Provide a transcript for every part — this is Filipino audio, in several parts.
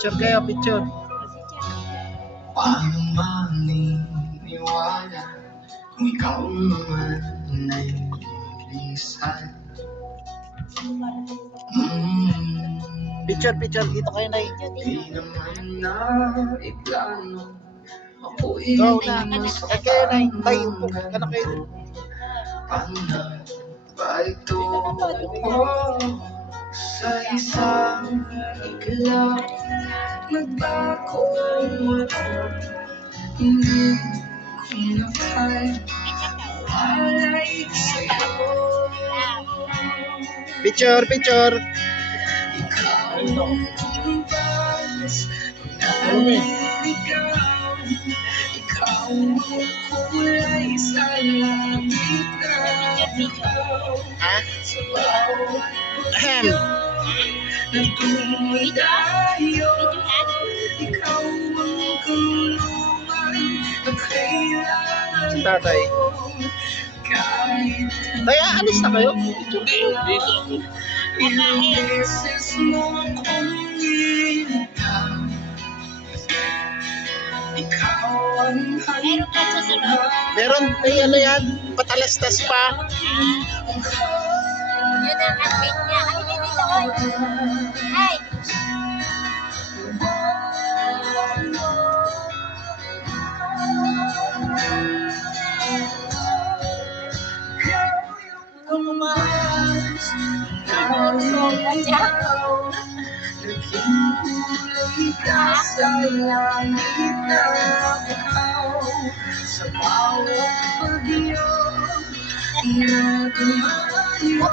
Picture kayo, picture. Paano maniniwala kung ikaw naman ay lilisan? Picture, picture. Dito kayo, Nay. Di naman na iplano. Ako'y Go na. Eh, kayo, Nay. Tay, upo ka na kayo. paano ba ito sa isang iglap? Nagbago ako, hindi ko na kaya walay sa'yo. Picture, picture. Ikaw ang tumbas, naliligaw. Ikaw ang kulay sa langit na bitaw. Ha? Sa bawat Ahem. na dumayo, ikaw ang kulungan na kailangan Si tatay. ko. Kahit Tay, alis na kayo? ilang beses mo akong initaw, ikaw ang handang Meron, ay ano yan? Patalastas pa. Yun ang admit niya. Ay, dito, oy. Ay. Kumas naging kulay ka sa langit na bakaw. Sa bawat bagyo na dumayo,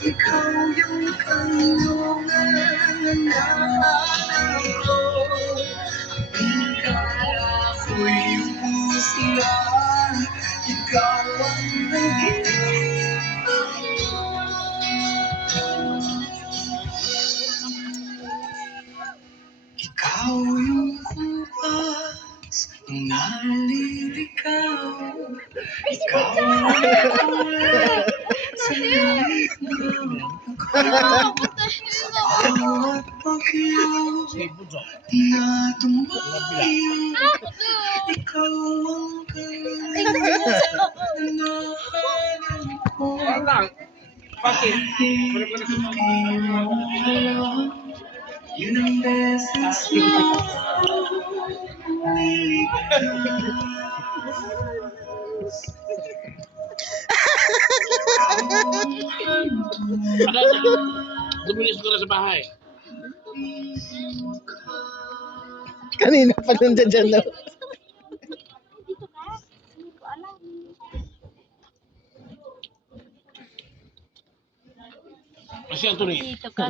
ikaw yung kanlungan na nahanap ko. Ang kala ko'y usla, ikaw ang naging. Ikaw yung kumpas ng naliligaw. Ikaw ang kulay sa langit na bakaw. Sa bawat bagyo na dumayo, ikaw ang kanlungan na nahanap ko. Kahit hindi mo alam, yun ang beses mo Lumilis ko na sa bahay. Kanina pa nandiyan dyan, no? Dito ka. Hindi ko alam. Kasi Anthony. Dito ka.